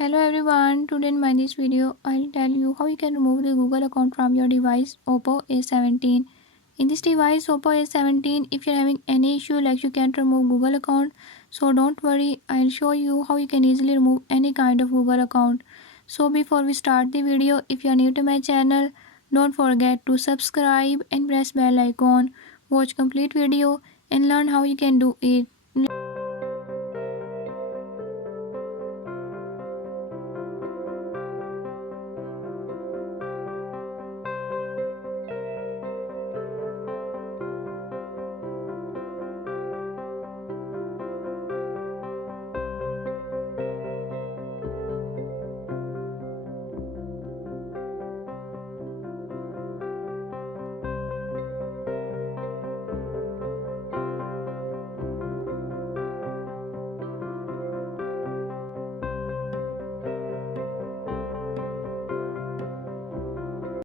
Hello everyone, today in my this video I'll tell you how you can remove the Google account from your device Oppo A17. In this device Oppo A17, if you're having any issue like you can't remove Google account, so don't worry, I'll show you how you can easily remove any kind of Google account. So before we start the video, if you are new to my channel, don't forget to subscribe and press bell icon, watch complete video and learn how you can do it.